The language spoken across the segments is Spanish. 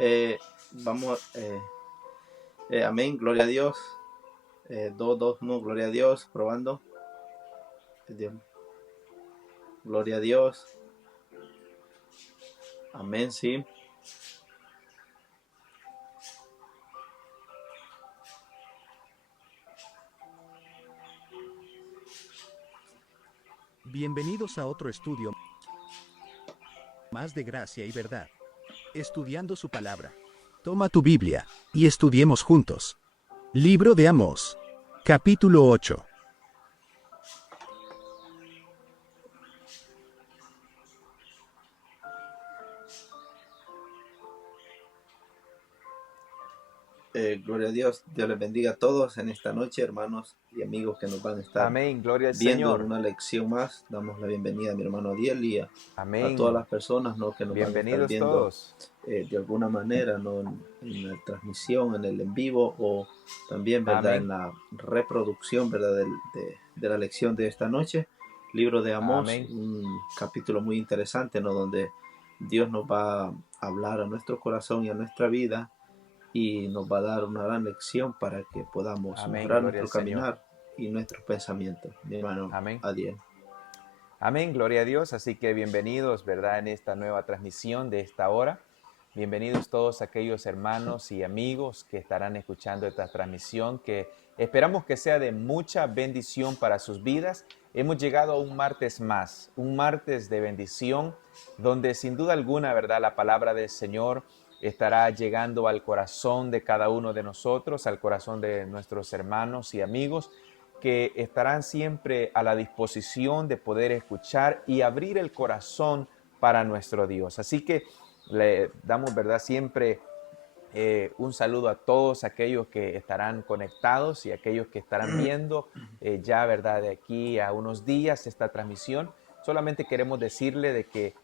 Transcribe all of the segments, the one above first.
Eh, vamos, amén, gloria a Dios. 1, gloria a Dios, probando. Dios. Gloria a Dios. Amén, sí. Bienvenidos a otro estudio más de gracia y verdad. Estudiando su palabra. Toma tu Biblia y estudiemos juntos. Libro de Amós. Capítulo 8. Gloria a Dios. Dios les bendiga a todos en esta noche, hermanos y amigos que nos van a estar Amén, gloria al viendo en Señor. una lección más. Damos la bienvenida a mi hermano Adiel y a todas Amén. las personas, ¿no?, que nos van a estar Bienvenidos viendo todos. de alguna manera, ¿no?, en la transmisión, en el en vivo, o también, ¿verdad?, en Amén. la reproducción, ¿verdad?, de la lección de esta noche. Libro de Amós, Amén. un capítulo muy interesante, ¿no?, donde Dios nos va a hablar a nuestro corazón y a nuestra vida, y nos va a dar una gran lección para que podamos Amén, mejorar gloria al nuestro Señor. caminar y nuestros pensamientos. Mi hermano Amén. Adiel. Amén, gloria a Dios. Así que bienvenidos, ¿verdad?, en esta nueva transmisión de esta hora. Bienvenidos todos aquellos hermanos y amigos que estarán escuchando esta transmisión, que esperamos que sea de mucha bendición para sus vidas. Hemos llegado a un martes más, un martes de bendición, donde sin duda alguna, ¿verdad?, la palabra del Señor estará llegando al corazón de cada uno de nosotros, al corazón de nuestros hermanos y amigos, que estarán siempre a la disposición de poder escuchar y abrir el corazón para nuestro Dios. Así que le damos, ¿verdad?, siempre un saludo a todos aquellos que estarán conectados y aquellos que estarán viendo ya, ¿verdad?, de aquí a unos días esta transmisión. Solamente queremos decirle de que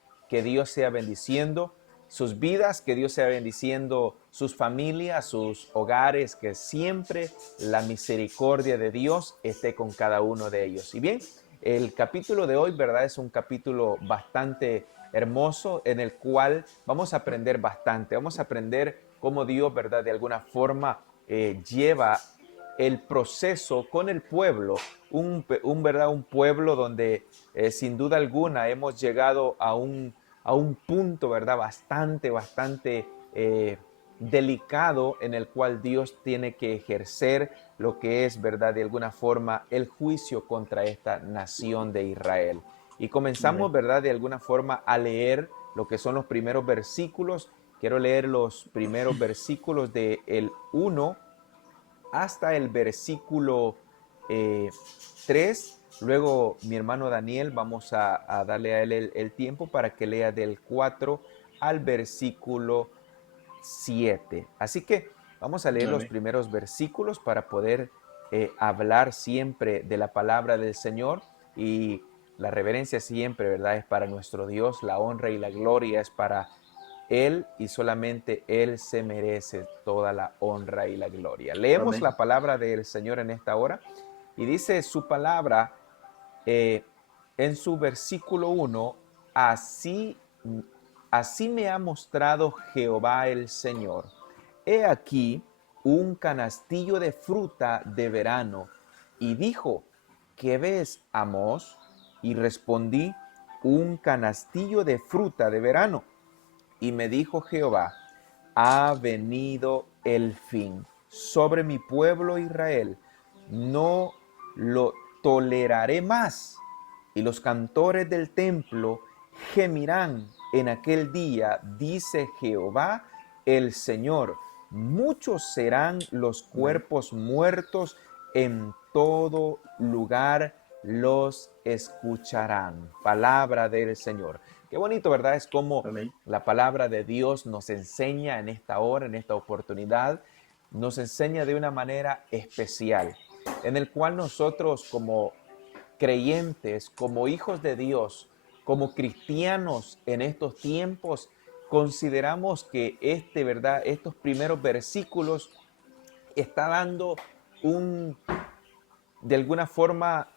Dios sea bendiciendo sus vidas, que Dios sea bendiciendo sus familias, sus hogares, que siempre la misericordia de Dios esté con cada uno de ellos. Y bien, el capítulo de hoy, ¿verdad?, es un capítulo bastante hermoso en el cual vamos a aprender bastante. Vamos a aprender cómo Dios, ¿verdad?, de alguna forma lleva el proceso con el pueblo, ¿verdad?, un pueblo donde sin duda alguna hemos llegado a un punto, ¿verdad?, bastante delicado, en el cual Dios tiene que ejercer lo que es, ¿verdad?, de alguna forma el juicio contra esta nación de Israel. Y Amén. comenzamos, ¿verdad?, de alguna forma a leer lo que son los primeros versículos. Quiero leer los primeros versículos del 1 hasta el versículo 3. Luego mi hermano Daniel, vamos a darle a él el tiempo para que lea del 4 al versículo 7. Así que vamos a leer los Amén. primeros versículos para poder hablar siempre de la palabra del Señor, y la reverencia siempre, ¿verdad?, es para nuestro Dios, la honra y la gloria es para Él, y solamente Él se merece toda la honra y la gloria. Leemos Amén. la palabra del Señor en esta hora, y dice su palabra eh, en su versículo 1, así, así me ha mostrado Jehová el Señor. He aquí un canastillo de fruta de verano. Y dijo, ¿qué ves, Amós? Y respondí, un canastillo de fruta de verano. Y me dijo Jehová, ha venido el fin sobre mi pueblo Israel, no lo toleraré más. Y los cantores del templo gemirán en aquel día, dice Jehová el Señor. Muchos serán los Amén. cuerpos muertos, en todo lugar los escucharán. Palabra del Señor. Qué bonito, ¿verdad? Es como Amén. la palabra de Dios nos enseña en esta hora, en esta oportunidad, nos enseña de una manera especial, en el cual nosotros como creyentes, como hijos de Dios, como cristianos en estos tiempos, consideramos que ¿verdad?, estos primeros versículos está dando de alguna forma,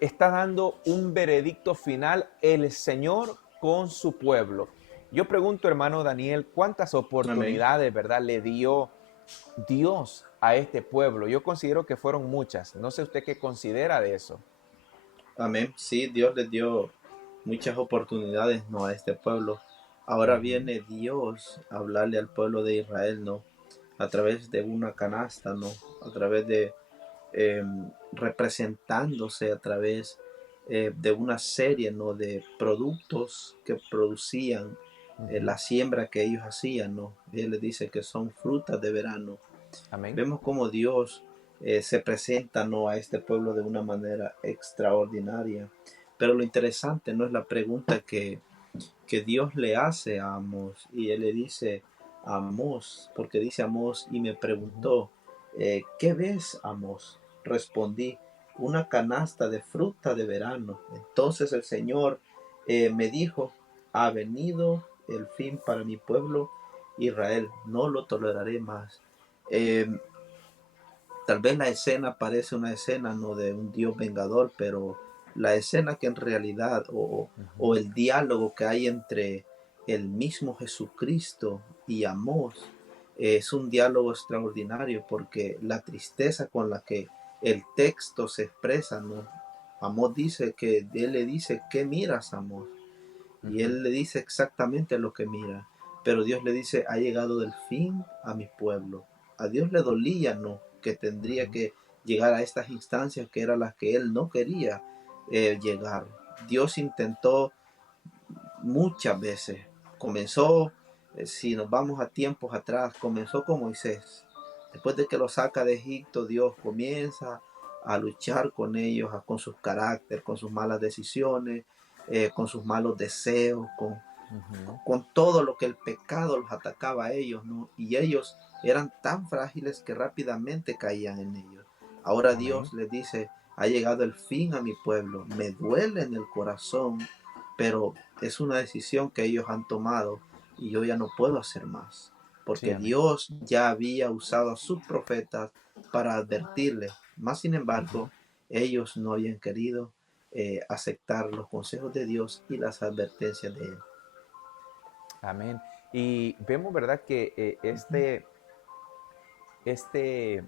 está dando un veredicto final el Señor con su pueblo. Yo pregunto, hermano Daniel, ¿cuántas Amén. oportunidades, verdad, le dio Dios a este pueblo? Yo considero que fueron muchas. No sé usted qué considera de eso. Amén. Sí, Dios les dio muchas oportunidades, ¿no? A este pueblo. Ahora Ujú, viene Dios a hablarle al pueblo de Israel, ¿no? A través de una canasta, ¿no? A través de representándose a través de una serie, ¿no? De productos que producían ujú. la siembra que ellos hacían, ¿no? Él les dice que son frutas de verano. Amén. Vemos cómo Dios se presenta, ¿no? A este pueblo de una manera extraordinaria. Pero lo interesante no es la pregunta que Dios le hace a Amós, y él le dice a Amós, porque dice Amós, y me Ujú, preguntó, ¿qué ves, Amós? Respondí, una canasta de fruta de verano. Entonces el Señor me dijo, ha venido el fin para mi pueblo Israel, no lo toleraré más. Eh, Tal vez la escena parece una escena, no, de un Dios vengador, pero la escena que en realidad, o ujú, el diálogo que hay entre el mismo Jesucristo y Amós, es un diálogo extraordinario, porque la tristeza con la que el texto se expresa, ¿no? Amós dice que él le dice, ¿qué miras, Amós? Y ujú, él le dice exactamente lo que mira, pero Dios le dice, ha llegado el fin a mi pueblo. A Dios le dolía, no, que tendría ujú, que llegar a estas instancias que eran las que él no quería llegar. Dios intentó muchas veces. Comenzó, si nos vamos a tiempos atrás, comenzó con Moisés. Después de que lo saca de Egipto, Dios comienza a luchar con ellos, con sus carácter, con sus malas decisiones, con sus malos deseos, ujú. con todo lo que el pecado los atacaba a ellos, ¿no? Y ellos eran tan frágiles que rápidamente caían en ellos. Ahora Amén. Dios les dice, ha llegado el fin a mi pueblo, me duele en el corazón, pero es una decisión que ellos han tomado y yo ya no puedo hacer más, Sí, porque amén. Dios ya había usado a sus profetas para advertirles. Más sin Ujú. embargo, ellos no habían querido aceptar los consejos de Dios y las advertencias de Él. Amén. Y vemos, ¿verdad?, que Ujú. este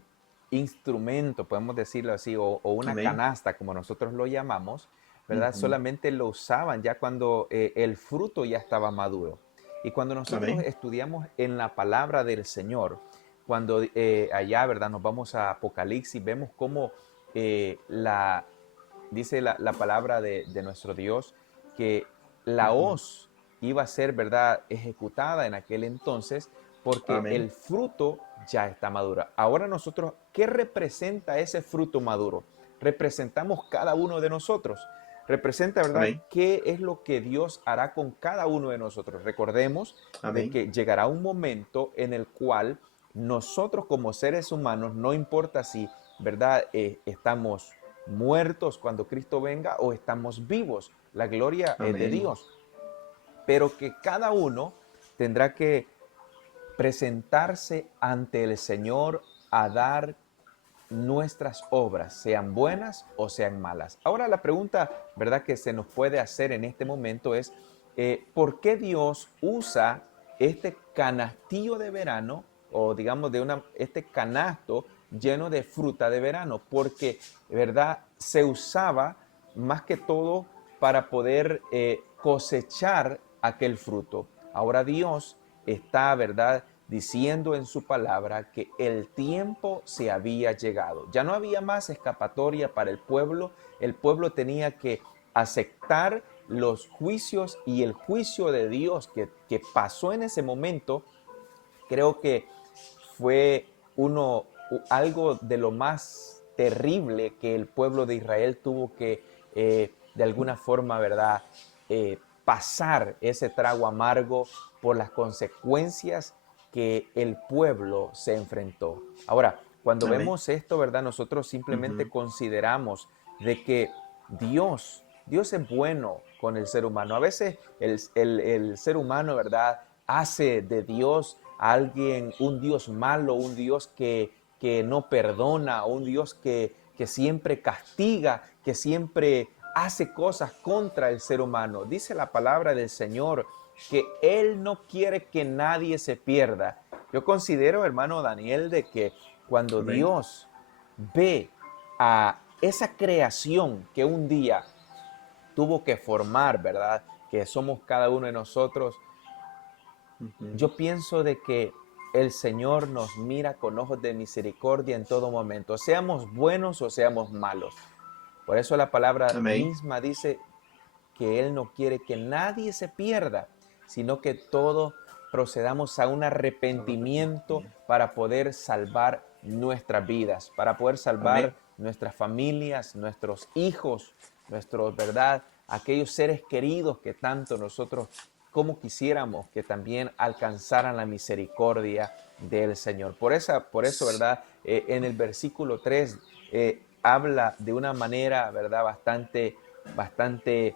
instrumento, podemos decirlo así, o una Amén. canasta, como nosotros lo llamamos, ¿verdad? Ujú. Solamente lo usaban ya cuando el fruto ya estaba maduro. Y cuando nosotros Amén. estudiamos en la palabra del Señor, cuando allá, ¿verdad? Nos vamos a Apocalipsis, vemos cómo la, dice la palabra de nuestro Dios, que la Ujú. hoz iba a ser, ¿verdad?, ejecutada en aquel entonces porque Amén. el fruto ya está maduro. Ahora nosotros, ¿qué representa ese fruto maduro? Representamos cada uno de nosotros. Representa, ¿verdad?, Amén. qué es lo que Dios hará con cada uno de nosotros. Recordemos de Amén. que llegará un momento en el cual nosotros como seres humanos, no importa si, ¿verdad?, estamos muertos cuando Cristo venga o estamos vivos, la gloria es de Amén. Dios, pero que cada uno tendrá que presentarse ante el Señor a dar nuestras obras, sean buenas o sean malas. Ahora la pregunta, ¿verdad?, que se nos puede hacer en este momento es, ¿por qué Dios usa este canastillo de verano o digamos este canasto lleno de fruta de verano? Porque, ¿verdad?, se usaba más que todo para poder cosechar aquel fruto. Ahora Dios está, ¿verdad?, diciendo en su palabra que el tiempo se había llegado. Ya no había más escapatoria para el pueblo tenía que aceptar los juicios y el juicio de Dios que pasó en ese momento. Creo que fue algo de lo más terrible que el pueblo de Israel tuvo que, de alguna forma, ¿verdad?, pasar ese trago amargo por las consecuencias que el pueblo se enfrentó. Ahora, cuando Amén. vemos esto, ¿verdad?, nosotros simplemente Ujú. consideramos de que Dios es bueno con el ser humano. A veces el ser humano, ¿verdad?, hace de Dios a alguien, un Dios malo, un Dios que no perdona, un Dios que siempre castiga, que siempre hace cosas contra el ser humano. Dice la palabra del Señor que Él no quiere que nadie se pierda. Yo considero, hermano Daniel, de que cuando Amén. Dios ve a esa creación que un día tuvo que formar, ¿verdad? Que somos cada uno de nosotros, Ujú. yo pienso de que el Señor nos mira con ojos de misericordia en todo momento, seamos buenos o seamos malos. Por eso la palabra Amén. misma dice que Él no quiere que nadie se pierda, sino que todos procedamos a un arrepentimiento para poder salvar nuestras vidas, para poder Amén. salvar nuestras familias, nuestros hijos, ¿verdad? Aquellos seres queridos que tanto nosotros como quisiéramos que también alcanzaran la misericordia del Señor. Por eso ¿verdad? En el versículo 3 habla de una manera, ¿verdad? Bastante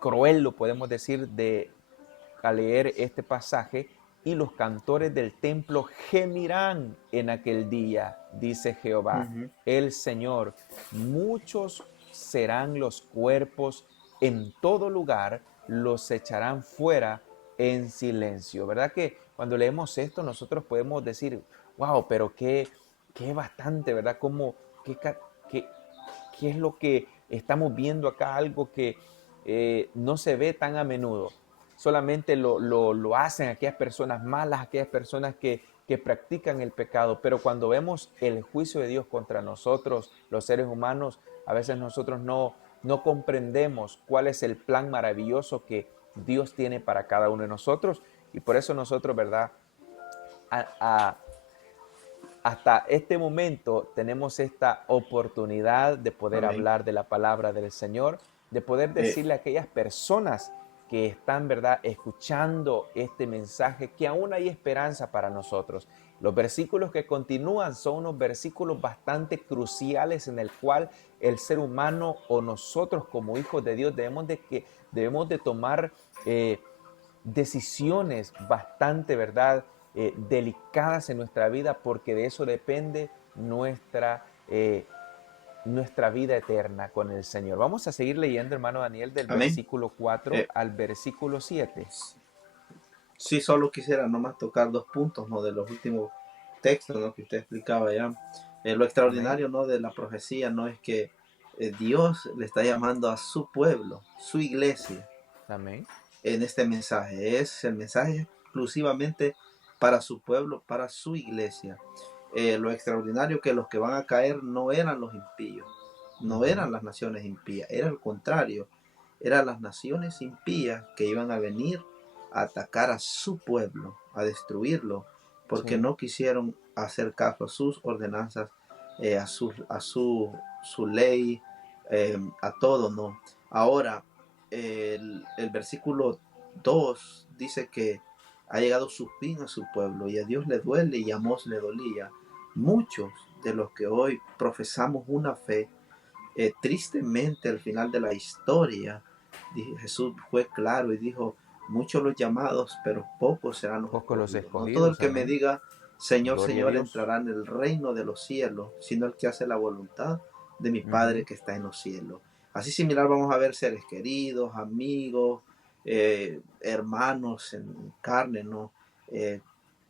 cruel, lo podemos decir, al leer este pasaje, y los cantores del templo gemirán en aquel día, dice Jehová, Ujú. el Señor. Muchos serán los cuerpos en todo lugar, los echarán fuera en silencio. ¿Verdad que cuando leemos esto nosotros podemos decir, wow, pero qué bastante, ¿verdad? Como, qué, qué, qué es lo que estamos viendo acá, algo que no se ve tan a menudo. Solamente lo hacen aquellas personas malas, aquellas personas que practican el pecado. Pero cuando vemos el juicio de Dios contra nosotros, los seres humanos, a veces nosotros no comprendemos cuál es el plan maravilloso que Dios tiene para cada uno de nosotros. Y por eso nosotros, ¿verdad? A, a, hasta este momento tenemos esta oportunidad de poder Amén. hablar de la palabra del Señor, de poder Eh, decirle a aquellas personas que están, ¿verdad?, escuchando este mensaje, que aún hay esperanza para nosotros. Los versículos que continúan son unos versículos bastante cruciales en el cual el ser humano o nosotros como hijos de Dios debemos de tomar eh, decisiones bastante, ¿verdad?, delicadas en nuestra vida, porque de eso depende nuestra vida eterna con el Señor. Vamos a seguir leyendo, hermano Daniel, del amén. versículo 4 Eh, al versículo 7. sí, solo quisiera nomás tocar dos puntos, ¿no? De los últimos textos, ¿no? Que usted explicaba ya. Lo Amén. extraordinario, ¿no? De la profecía, ¿no? Es que Dios le está llamando a su pueblo, su iglesia, Amén. en este mensaje. Es el mensaje exclusivamente para su pueblo, para su iglesia. Lo extraordinario que los que van a caer no eran los impíos, no Ujú. eran las naciones impías, era el contrario, eran las naciones impías que iban a venir a atacar a su pueblo, a destruirlo, porque Sí. no quisieron hacer caso a sus ordenanzas, su ley, a todo, ¿no? Ahora, el versículo 2 dice que ha llegado su fin a su pueblo y a Dios le duele y a Amós le dolía. Muchos de los que hoy profesamos una fe, tristemente al final de la historia, Jesús fue claro y dijo, muchos los llamados, pero pocos serán los Pocos los escogidos. No todo el escogidos. que me Amén. diga, Señor, Gloria a Señor, Dios. entrará en el reino de los cielos, sino el que hace la voluntad de mi Padre Ujú. que está en los cielos. Así similar vamos a ver seres queridos, amigos, hermanos en carne, ¿no? Eh,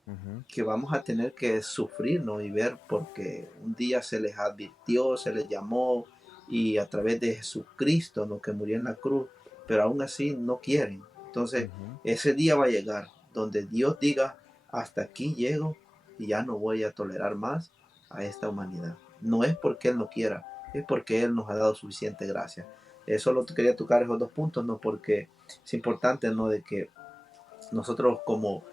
Ujú. que vamos a tener que sufrir, ¿no? Y ver porque un día se les advirtió, se les llamó y a través de Jesucristo, ¿no? Que murió en la cruz, pero aún así no quieren. Entonces, Ujú. ese día va a llegar donde Dios diga, hasta aquí llego y ya no voy a tolerar más a esta humanidad. No es porque Él no quiera, es porque Él nos ha dado suficiente gracia. Solo quería tocar esos dos puntos, ¿no? Porque es importante, ¿no? De que nosotros como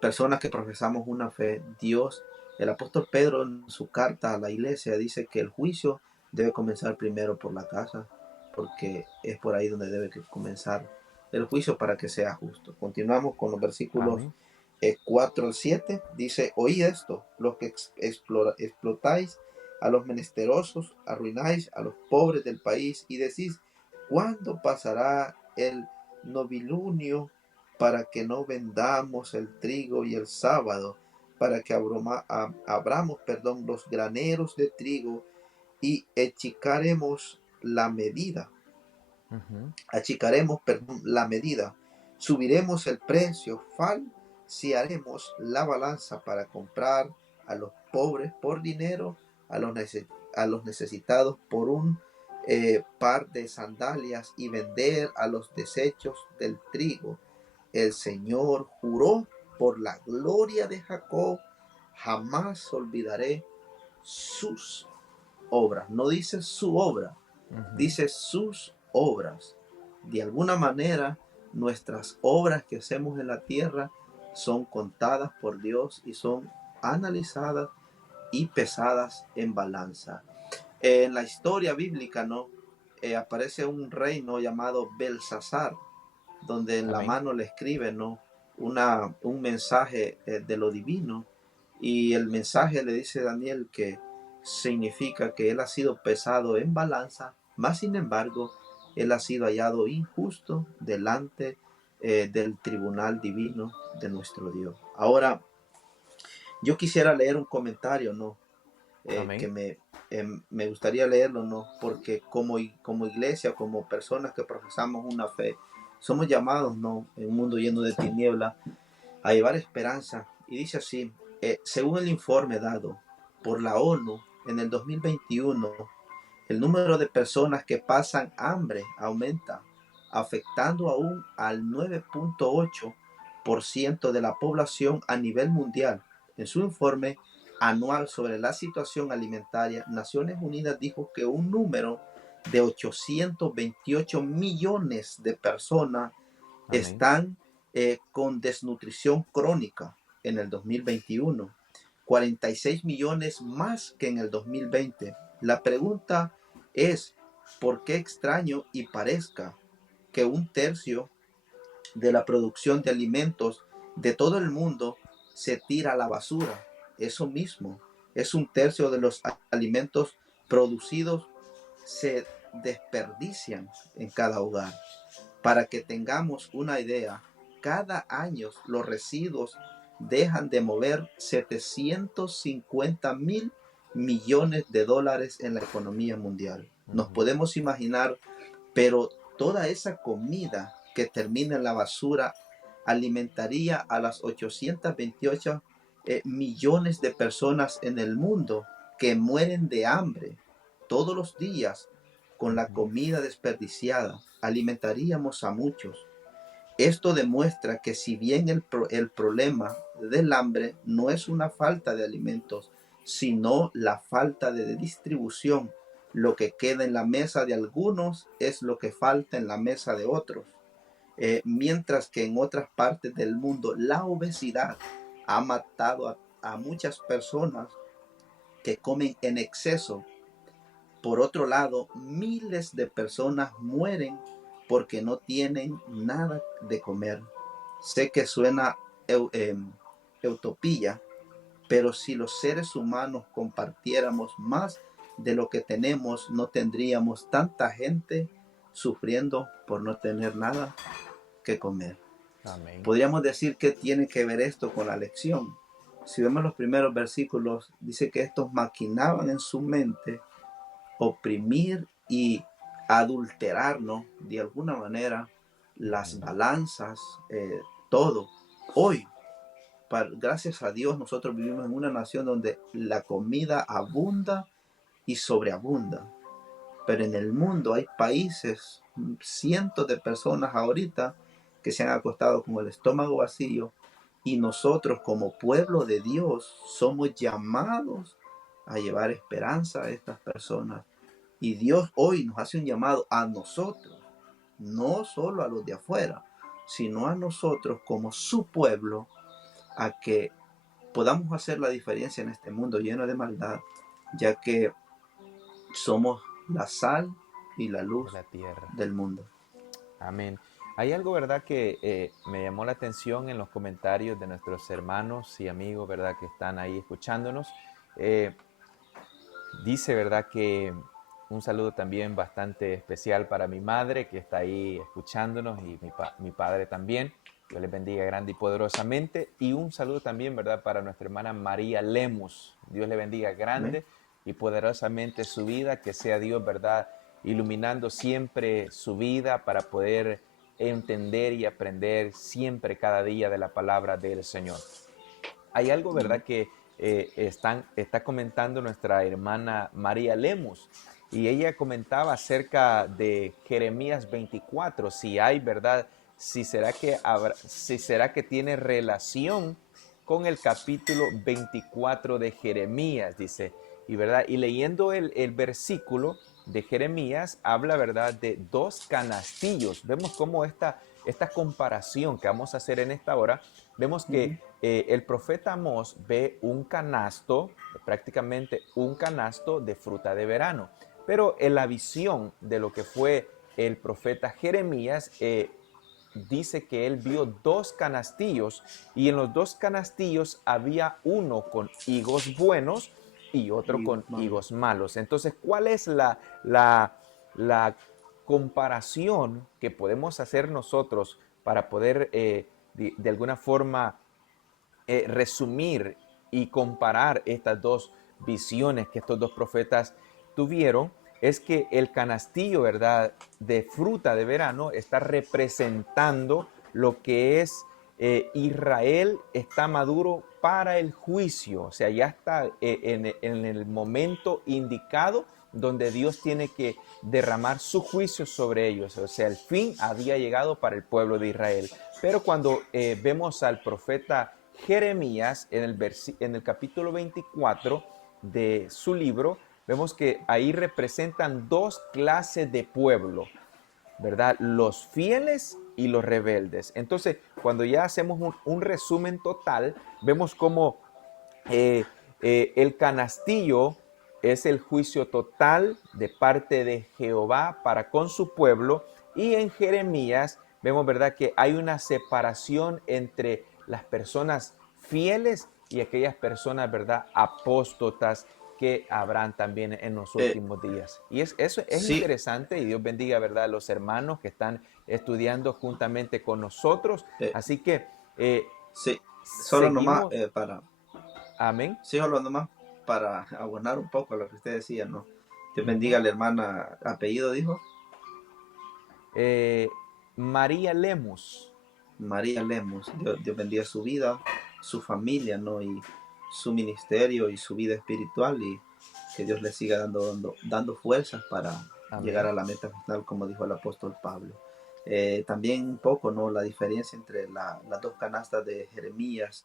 personas que profesamos una fe, Dios, el apóstol Pedro en su carta a la iglesia dice que el juicio debe comenzar primero por la casa, porque es por ahí donde debe comenzar el juicio para que sea justo. Continuamos con los versículos Amén. 4 al 7. Dice, oíd esto, los que explotáis a los menesterosos, arruináis a los pobres del país y decís, ¿cuándo pasará el novilunio para que no vendamos el trigo y el sábado, para que abramos, los graneros de trigo y achicaremos la medida? Ujú. Achicaremos, la medida. Subiremos el precio, falsearemos la balanza para comprar a los pobres por dinero, a los necesitados por un par de sandalias y vender a los desechos del trigo. El Señor juró por la gloria de Jacob, jamás olvidaré sus obras. No dice su obra, dice sus obras. De alguna manera, nuestras obras que hacemos en la tierra son contadas por Dios y son analizadas y pesadas en balanza. En la historia bíblica, ¿no? Aparece un rey, ¿no?, llamado Belsasar, donde en la Amén. mano le escribe, ¿no?, un mensaje de lo divino, y el mensaje le dice a Daniel que significa que él ha sido pesado en balanza, mas sin embargo él ha sido hallado injusto delante del tribunal divino de nuestro Dios. Ahora, yo quisiera leer un comentario, ¿no? Que Amén. me gustaría leerlo, ¿no? Porque como iglesia, como personas que profesamos una fe, somos llamados, ¿no?, en un mundo lleno de tinieblas, a llevar esperanza. Y dice así, según el informe dado por la ONU en el 2021, el número de personas que pasan hambre aumenta, afectando aún al 9.8% de la población a nivel mundial. En su informe anual sobre la situación alimentaria, Naciones Unidas dijo que un número de 828 millones de personas Amén. están con desnutrición crónica en el 2021, 46 millones más que en el 2020. La pregunta es, ¿por qué extraño y parezca que un tercio de la producción de alimentos de todo el mundo se tira a la basura? Eso mismo, es un tercio de los alimentos producidos se desperdician en cada hogar. Para que tengamos una idea, cada año los residuos dejan de mover 750.000 millones de dólares en la economía mundial. Nos podemos imaginar, pero toda esa comida que termina en la basura alimentaría a las 828 millones de personas en el mundo que mueren de hambre todos los días. Con la comida desperdiciada alimentaríamos a muchos. Esto demuestra que si bien el problema del hambre no es una falta de alimentos, sino la falta de distribución, lo que queda en la mesa de algunos es lo que falta en la mesa de otros. Mientras que en otras partes del mundo la obesidad ha matado a muchas personas que comen en exceso. Por otro lado, miles de personas mueren porque no tienen nada de comer. Sé que suena utopía, pero si los seres humanos compartiéramos más de lo que tenemos, no tendríamos tanta gente sufriendo por no tener nada que comer. Amén. Podríamos decir que tiene que ver esto con la lección. Si vemos los primeros versículos, dice que estos maquinaban en su mente oprimir y adulterarnos de alguna manera las balanzas, todo. Hoy, gracias a Dios, nosotros vivimos en una nación donde la comida abunda y sobreabunda. Pero en el mundo hay países, cientos de personas ahorita que se han acostado con el estómago vacío, y nosotros como pueblo de Dios somos llamados a llevar esperanza a estas personas. Y Dios hoy nos hace un llamado a nosotros, no solo a los de afuera, sino a nosotros como su pueblo, a que podamos hacer la diferencia en este mundo lleno de maldad, ya que somos la sal y la De luz la tierra. del mundo. Amén. Hay algo, ¿verdad?, que me llamó la atención en los comentarios de nuestros hermanos y amigos, ¿verdad?, que están ahí escuchándonos. Dice, ¿verdad?, que un saludo también bastante especial para mi madre, que está ahí escuchándonos, y mi padre también. Dios les bendiga grande y poderosamente. Y un saludo también, ¿verdad?, para nuestra hermana María Lemus. Dios le bendiga Amén. grande y poderosamente su vida, que sea Dios, ¿verdad?, iluminando siempre su vida para poder entender y aprender siempre, cada día de la palabra del Señor. Hay algo, ¿verdad?, que está comentando nuestra hermana María Lemus, y ella comentaba acerca de Jeremías 24, si hay, ¿verdad?, si será que tiene relación con el capítulo 24 de Jeremías, dice, y verdad, y leyendo el versículo de Jeremías, habla, ¿verdad?, de dos canastillos. Vemos cómo esta comparación que vamos a hacer en esta hora, vemos que el profeta Amós ve un canasto, prácticamente un canasto de fruta de verano. Pero en la visión de lo que fue el profeta Jeremías, dice que él vio dos canastillos, y en los dos canastillos había uno con higos buenos y otro Y con malo. higos malos. Entonces, ¿cuál es la comparación que podemos hacer nosotros para poder de alguna forma resumir y comparar estas dos visiones que estos dos profetas tuvieron? Es que el canastillo, ¿verdad?, de fruta de verano está representando lo que es Israel está maduro para el juicio, o sea, ya está en el momento indicado donde Dios tiene que derramar su juicio sobre ellos, o sea, el fin había llegado para el pueblo de Israel. Pero cuando vemos al profeta Jeremías en el capítulo 24 de su libro, vemos que ahí representan dos clases de pueblo, ¿verdad? Los fieles y los rebeldes. Entonces, cuando ya hacemos un resumen total, vemos cómo el canastillo es el juicio total de parte de Jehová para con su pueblo, y en Jeremías vemos, ¿verdad?, que hay una separación entre las personas fieles y aquellas personas, ¿verdad?, apóstatas, que habrán también en los Eh, últimos días. Y eso es sí, interesante, y Dios bendiga, ¿verdad?, a los hermanos que están estudiando juntamente con nosotros. eh, Así que sí, solo nomás seguimos. Amén. sí, solo nomás para abonar un poco a lo que usted decía, ¿no? Dios Ujú. bendiga a la hermana, apellido dijo, eh, María Lemus. María Lemos. Dios bendiga su vida, su familia, ¿no? Y su ministerio y su vida espiritual, y que Dios le siga dando fuerzas para llegar Amén. a la meta final, como dijo el apóstol Pablo. También un poco, ¿no? La diferencia entre las dos canastas de Jeremías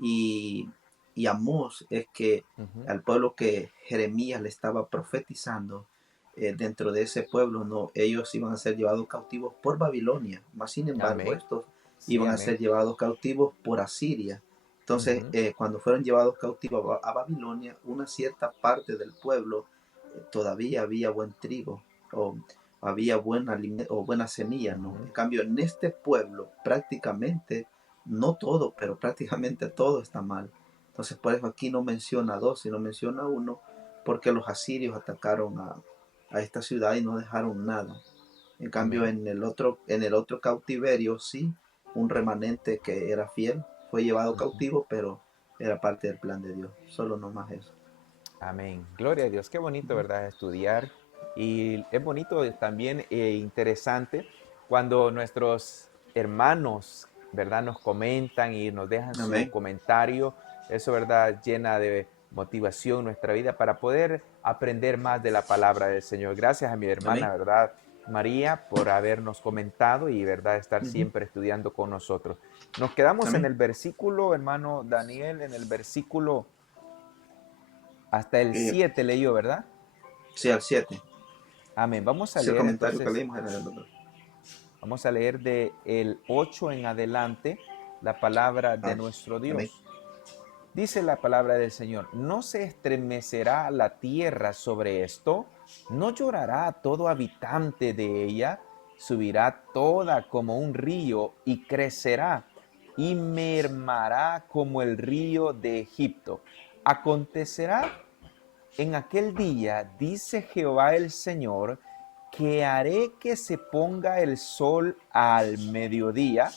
y, y Amós es que Ujú. al pueblo que Jeremías le estaba profetizando, dentro de ese pueblo, ¿no? Ellos iban a ser llevados cautivos por Babilonia, más sin embargo, Amén. estos Sí, iban a ser amén. llevados cautivos por Asiria. Entonces, Ujú. cuando fueron llevados cautivos a Babilonia, una cierta parte del pueblo todavía había buen trigo, o había o buena semilla, ¿no? Ujú. En cambio, en este pueblo prácticamente, no todo, pero prácticamente todo está mal. Entonces, por eso aquí no menciona dos, sino menciona uno, porque los asirios atacaron a esta ciudad y no dejaron nada. En cambio, Amén. en el otro cautiverio, sí, un remanente que era fiel fue llevado Ujú. cautivo, pero era parte del plan de Dios. Solo no más eso. Amén. Gloria a Dios. Qué bonito, ¿verdad?, estudiar. Y es bonito también e interesante cuando nuestros hermanos, ¿verdad?, nos comentan y nos dejan su Amén. comentario. Eso, ¿verdad?, llena de motivación nuestra vida para poder aprender más de la palabra del Señor. Gracias a mi hermana, Amén. ¿verdad?, María, por habernos comentado y, ¿verdad?, estar Ujú. siempre estudiando con nosotros. Nos quedamos en Amén. el versículo, hermano Daniel, en el versículo hasta el Eh, 7 leyó, ¿verdad? sí, al 7. Amén. Vamos a Sí, el leer comentario que entonces, leímos era el otro. vamos a leer de el 8 en adelante la palabra de Ah, nuestro amén. Dios. Dice la palabra del Señor: ¿no se estremecerá la tierra sobre esto? ¿No llorará todo habitante de ella? Subirá toda como un río y crecerá y mermará como el río de Egipto. Acontecerá en aquel día, dice Jehová el Señor, que haré que se ponga el sol al mediodía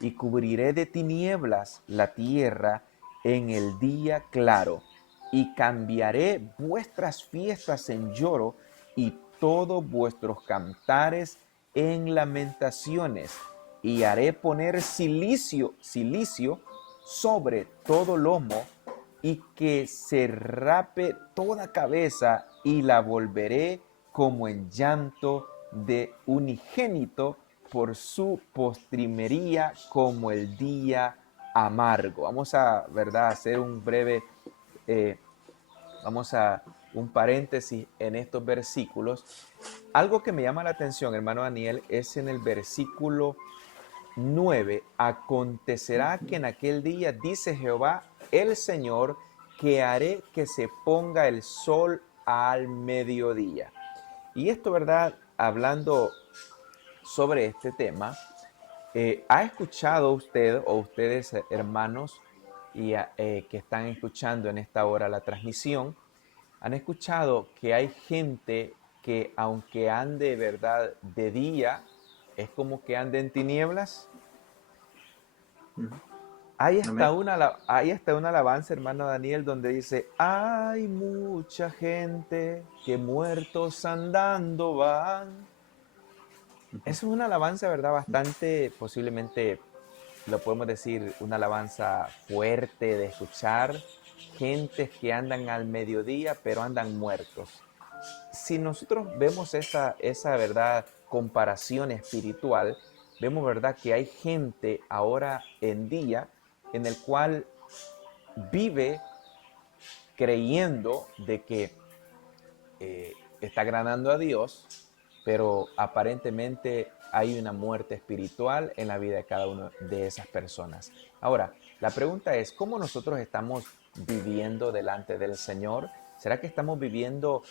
y cubriré de tinieblas la tierra en el día claro, y cambiaré vuestras fiestas en lloro y todos vuestros cantares en lamentaciones. y haré poner silicio sobre todo lomo, y que se rape toda cabeza, y la volveré como en llanto de unigénito, por su postrimería como el día amargo. Vamos a, ¿verdad?, hacer un breve, eh, vamos a un paréntesis en estos versículos. Algo que me llama la atención, hermano Daniel, es en el versículo 9: acontecerá que en aquel día, dice Jehová el Señor, que haré que se ponga el sol al mediodía. Y esto, ¿verdad? Hablando sobre este tema, ¿ha escuchado usted o ustedes, hermanos, que están escuchando en esta hora la transmisión, han escuchado que hay gente que, aunque ande, ¿verdad?, de día, es como que ande en tinieblas? Ujú. Hay Amén. hay hasta una alabanza, hermano Daniel, donde dice: hay mucha gente que muertos andando van. Ujú. Eso es una alabanza, ¿verdad? Bastante, posiblemente, lo podemos decir, una alabanza fuerte de escuchar. Gentes que andan al mediodía, pero andan muertos. Si nosotros vemos esa verdad, comparación espiritual, vemos, verdad, que hay gente ahora en día en el cual vive creyendo de que está agradando a Dios, pero aparentemente hay una muerte espiritual en la vida de cada una de esas personas. Ahora, la pregunta es, ¿cómo nosotros estamos viviendo delante del Señor? ¿Será que estamos viviendo,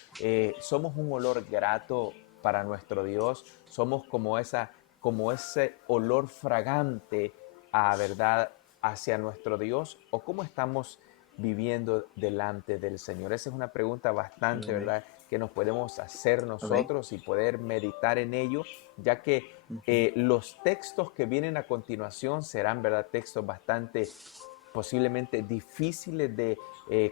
somos un olor grato para nuestro Dios? ¿Somos como ese olor fragante a verdad hacia nuestro Dios? ¿O cómo estamos viviendo delante del Señor? Esa es una pregunta bastante, Amén. ¿verdad?, que nos podemos hacer Amén. nosotros y poder meditar en ello, ya que Ujú. los textos que vienen a continuación serán, ¿verdad?, textos bastante posiblemente difíciles de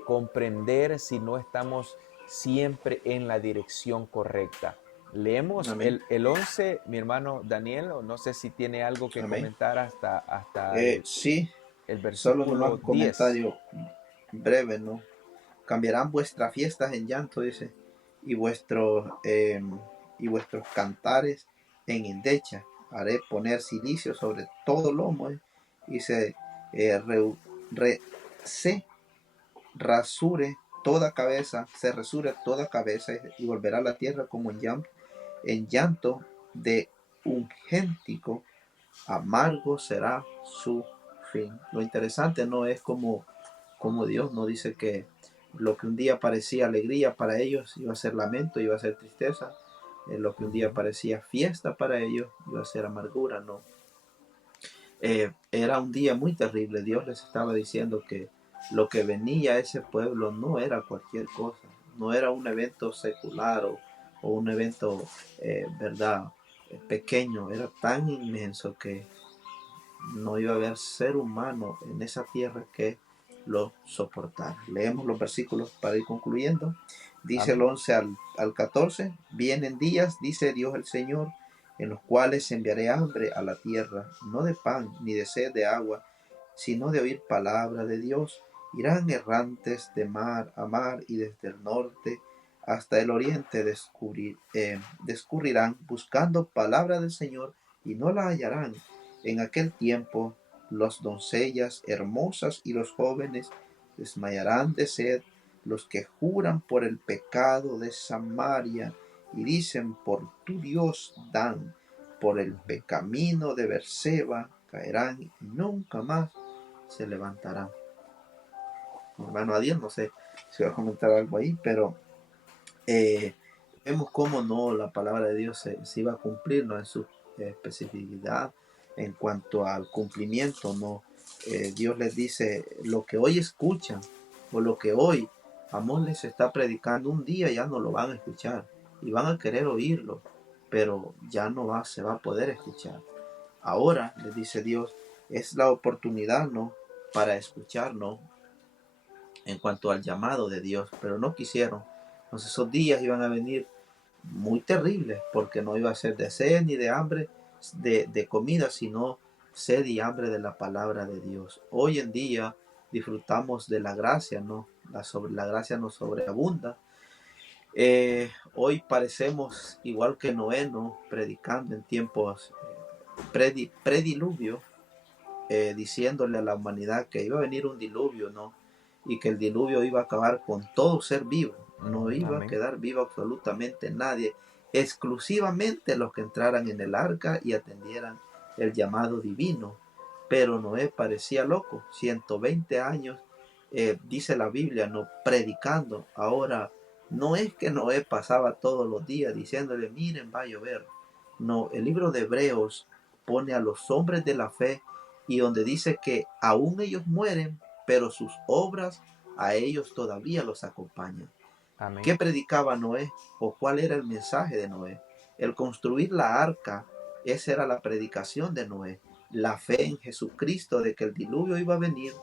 comprender si no estamos siempre en la dirección correcta. Leemos Amén. el 11, mi hermano Daniel, o no sé si tiene algo que Amén. comentar hasta Sí, el solo nomás versículo un 10. comentario breve, ¿no? Cambiarán vuestras fiestas en llanto, dice, y vuestros cantares en endecha. Haré poner silicio sobre todo lomo, y eh, re- se se rasure toda cabeza, y volverá la tierra como en llanto de un gentico, amargo será su fin. Lo interesante no es como Dios no dice que lo que un día parecía alegría para ellos iba a ser lamento, iba a ser tristeza. Lo que un día Ujú. parecía fiesta para ellos iba a ser amargura, no. Era un día muy terrible. Dios les estaba diciendo que lo que venía a ese pueblo no era cualquier cosa, no era un evento secular o un evento, verdad, pequeño, era tan inmenso que no iba a haber ser humano en esa tierra que lo soportara. Leemos los versículos para ir concluyendo. Dice el Amén. 11 al 14: vienen días, dice Dios el Señor, en los cuales enviaré hambre a la tierra, no de pan ni de sed de agua, sino de oír palabra de Dios. Irán errantes de mar a mar, y desde el norte hasta el oriente descubrirán buscando palabra del Señor, y no la hallarán. En aquel tiempo las doncellas hermosas y los jóvenes desmayarán de sed. Los que juran por el pecado de Samaria y dicen por tu Dios Dan, por el Ujú. camino de Berseba, caerán y nunca más se levantarán. Hermano Adiel, no sé si va a comentar algo ahí, pero eh, vemos cómo no la palabra de Dios se iba a cumplir, ¿no?, en su especificidad en cuanto al cumplimiento, ¿no? Dios les dice: lo que hoy escuchan o lo que hoy Amón les está predicando, un día ya no lo van a escuchar y van a querer oírlo, pero ya no se va a poder escuchar. Ahora, les dice Dios, es la oportunidad, ¿no?, para escuchar, ¿no?, en cuanto al llamado de Dios, pero no quisieron. Entonces esos días iban a venir muy terribles, porque no iba a ser de sed ni de hambre, de comida, sino sed y hambre de la palabra de Dios. Hoy en día disfrutamos de la gracia, ¿no? La gracia nos sobreabunda. Hoy parecemos igual que Noé, ¿no? Predicando en tiempos prediluvio, diciéndole a la humanidad que iba a venir un diluvio, ¿no? Y que el diluvio iba a acabar con todo ser vivo. No iba a Amén. quedar vivo absolutamente nadie, exclusivamente los que entraran en el arca y atendieran el llamado divino. Pero Noé parecía loco, 120 años, dice la Biblia, no predicando. Ahora, no es que Noé pasaba todos los días diciéndole, miren, va a llover. No, el libro de Hebreos pone a los hombres de la fe y donde dice que aún ellos mueren, pero sus obras a ellos todavía los acompañan. Amén. ¿Qué predicaba Noé? ¿O cuál era el mensaje de Noé? El construir la arca, esa era la predicación de Noé. La fe en Jesucristo de que el diluvio iba a venir,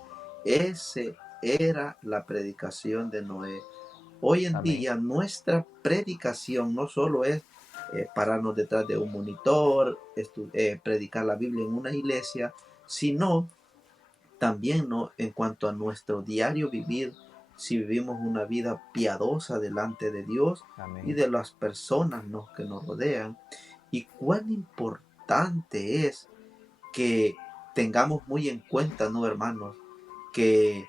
ese era la predicación de Noé. Hoy en Amén. día nuestra predicación no solo es pararnos detrás de un monitor, predicar la Biblia en una iglesia, sino también, ¿no? En cuanto a nuestro diario vivir, si vivimos una vida piadosa delante de Dios y Amén. de las personas, ¿no?, que nos rodean, y cuán importante es que tengamos muy en cuenta, ¿no, hermanos? Que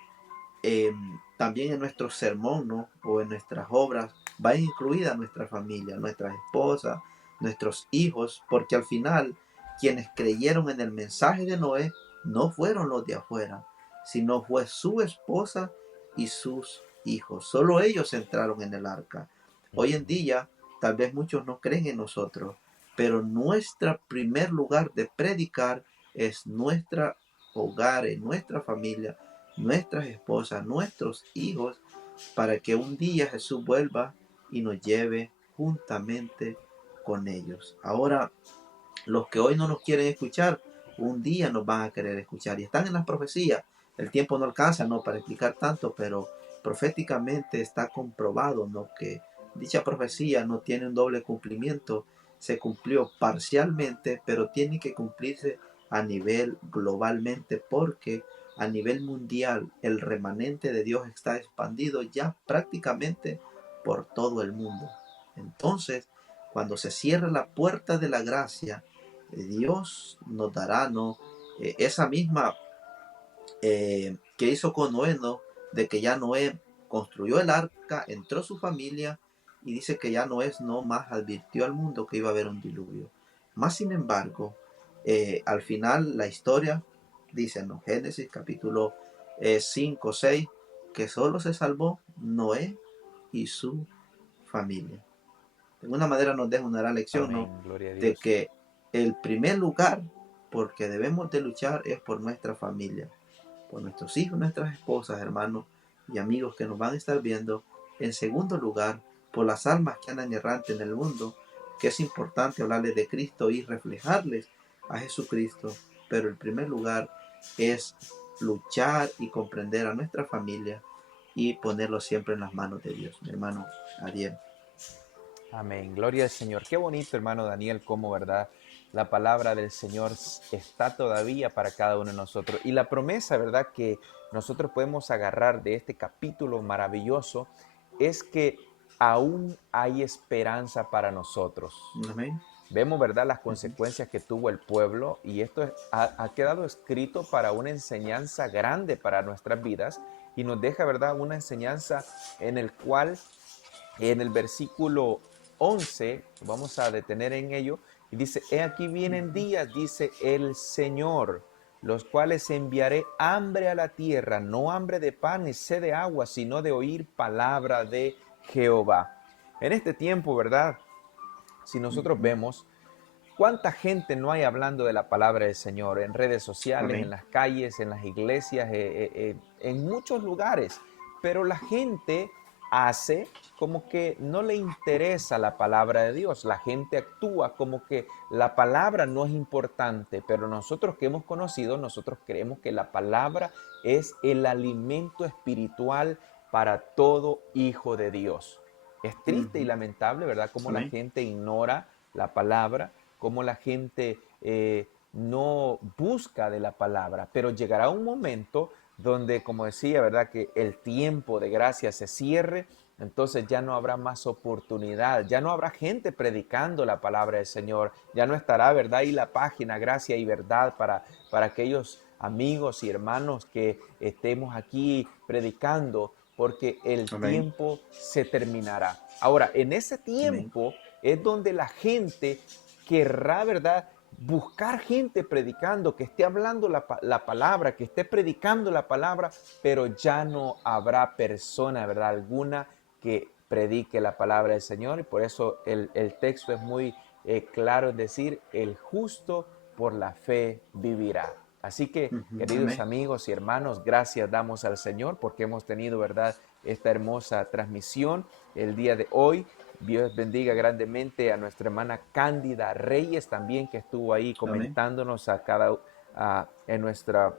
también en nuestro sermón, ¿no?, o en nuestras obras va incluida nuestra familia, nuestras esposas, nuestros hijos, porque al final quienes creyeron en el mensaje de Noé no fueron los de afuera, sino fue su esposa y sus hijos. Solo ellos entraron en el arca. Hoy en día tal vez muchos no creen en nosotros, pero nuestro primer lugar de predicar es nuestro hogar, en nuestra familia, nuestras esposas, nuestros hijos, para que un día Jesús vuelva y nos lleve juntamente con ellos. Ahora, los que hoy no nos quieren escuchar, un día nos van a querer escuchar y están en las profecías. El tiempo no alcanza, ¿no?, para explicar tanto, pero proféticamente está comprobado, ¿no?, que dicha profecía no tiene un doble cumplimiento, se cumplió parcialmente, pero tiene que cumplirse a nivel globalmente, porque a nivel mundial el remanente de Dios está expandido ya prácticamente por todo el mundo. Entonces, cuando se cierre la puerta de la gracia, Dios nos dará, ¿no?, esa misma que hizo con Noé, ¿no?, de que ya Noé construyó el arca, entró su familia y dice que ya Noé no más advirtió al mundo que iba a haber un diluvio. Más sin embargo, al final la historia dice en Génesis capítulo 5, 6, que solo se salvó Noé y su familia. De alguna manera nos deja una gran lección, ¿no?, Amén. Gloria a de Dios. que el primer lugar porque debemos de luchar es por nuestra familia, por nuestros hijos, nuestras esposas, hermanos y amigos que nos van a estar viendo. En segundo lugar, por las almas que andan errantes en el mundo, que es importante hablarles de Cristo y reflejarles a Jesucristo. Pero el primer lugar es luchar y comprender a nuestra familia y ponerlo siempre en las manos de Dios. Mi hermano Ariel. Amén. Gloria al Señor. Qué bonito, hermano Daniel, cómo, ¿verdad? La palabra del Señor está todavía para cada uno de nosotros. Y la promesa, ¿verdad?, que nosotros podemos agarrar de este capítulo maravilloso es que aún hay esperanza para nosotros. Amén. Vemos, ¿verdad?, las Uh-huh. consecuencias que tuvo el pueblo y esto ha quedado escrito para una enseñanza grande para nuestras vidas y nos deja, ¿verdad?, una enseñanza en el cual en el versículo 11, vamos a detener en ello, y dice, he aquí vienen Uh-huh. días, dice el Señor, los cuales enviaré hambre a la tierra, no hambre de pan ni sed de agua, sino de oír palabra de Jehová. En este tiempo, ¿verdad? Si nosotros Uh-huh. vemos, ¿cuánta gente no hay hablando de la palabra del Señor en redes sociales, en Amén. las calles, en las iglesias, en muchos lugares? Pero la gente hace como que no le interesa la palabra de Dios. La gente actúa como que la palabra no es importante, pero nosotros que hemos conocido, nosotros creemos que la palabra es el alimento espiritual para todo hijo de Dios. Es triste y Uh-huh. lamentable, ¿verdad? Cómo la Amén. gente ignora la palabra, cómo la gente no busca de la palabra, pero llegará un momento donde, como decía, ¿verdad? Que el tiempo de gracia se cierre, entonces ya no habrá más oportunidad, ya no habrá gente predicando la palabra del Señor, ya no estará, ¿verdad? Y la página Gracia y Verdad para aquellos amigos y hermanos que estemos aquí predicando, porque el Amén. tiempo se terminará. Ahora, en ese Amén. tiempo es donde la gente querrá, ¿verdad? Buscar gente predicando, que esté hablando la palabra, que esté predicando la palabra, pero ya no habrá persona, ¿verdad? Alguna que predique la palabra del Señor. Y por eso el texto es muy claro en decir, el justo por la fe vivirá. Así que, queridos Amén. amigos y hermanos, gracias damos al Señor porque hemos tenido, ¿verdad?, esta hermosa transmisión el día de hoy. Dios bendiga grandemente a nuestra hermana Cándida Reyes también, que estuvo ahí Amén. comentándonos en nuestra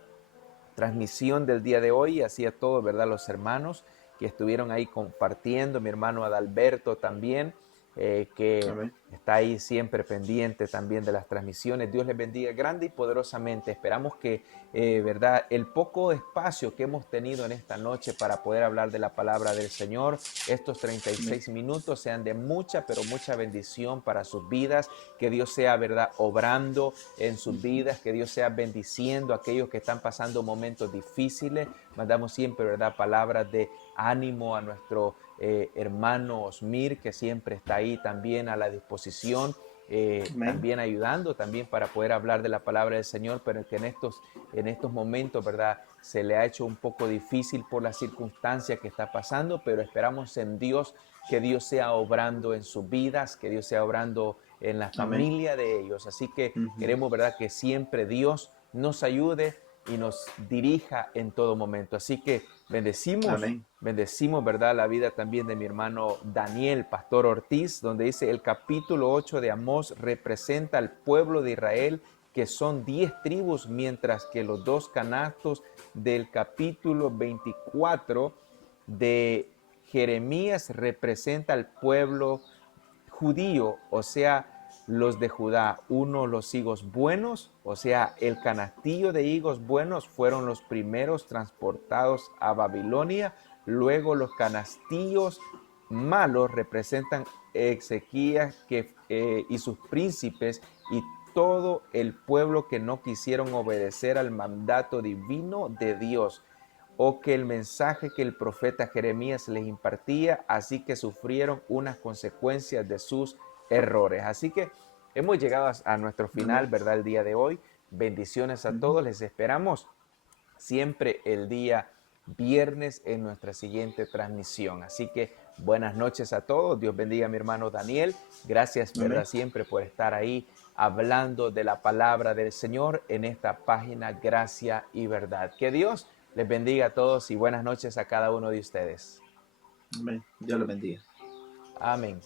transmisión del día de hoy, así a todos, ¿verdad? Los hermanos que estuvieron ahí compartiendo, mi hermano Adalberto también, que Amén. está ahí siempre pendiente también de las transmisiones. Dios les bendiga grande y poderosamente. Esperamos que, ¿verdad? El poco espacio que hemos tenido en esta noche para poder hablar de la palabra del Señor, estos Amén. 36 minutos sean de mucha, pero mucha bendición para sus vidas. Que Dios sea, ¿verdad?, obrando en sus vidas, que Dios sea bendiciendo a aquellos que están pasando momentos difíciles. Mandamos siempre, ¿verdad?, palabras de ánimo a nuestro hermano Osmir, que siempre está ahí también a la disposición, Amén. también ayudando también para poder hablar de la palabra del Señor, pero que en estos momentos, ¿verdad?, se le ha hecho un poco difícil por las circunstancias que está pasando, pero esperamos en Dios, que Dios sea obrando en sus vidas, que Dios sea obrando en la Amén. familia de ellos. Así que Ujú. queremos, ¿verdad?, que siempre Dios nos ayude y nos dirija en todo momento. Así que Amén. bendecimos, ¿verdad?, la vida también de mi hermano Daniel, Pastor Ortiz, donde dice el capítulo 8 de Amós representa al pueblo de Israel, que son 10 tribus, mientras que los dos canastos del capítulo 24 de Jeremías representa al pueblo judío, o sea, los de Judá. Uno, los higos buenos, o sea, el canastillo de higos buenos fueron los primeros transportados a Babilonia. Luego los canastillos malos representan Ezequías y sus príncipes y todo el pueblo que no quisieron obedecer al mandato divino de Dios, o que el mensaje que el profeta Jeremías les impartía, así que sufrieron unas consecuencias de sus errores. Así que hemos llegado a nuestro final, Amén. ¿verdad? El día de hoy. Bendiciones a Ujú. todos. Les esperamos siempre el día viernes en nuestra siguiente transmisión. Así que buenas noches a todos. Dios bendiga a mi hermano Daniel. Gracias, ¿verdad? Amén. Siempre por estar ahí hablando de la palabra del Señor en esta página Gracia y Verdad. Que Dios les bendiga a todos y buenas noches a cada uno de ustedes. Amén. Dios lo bendiga. Amén.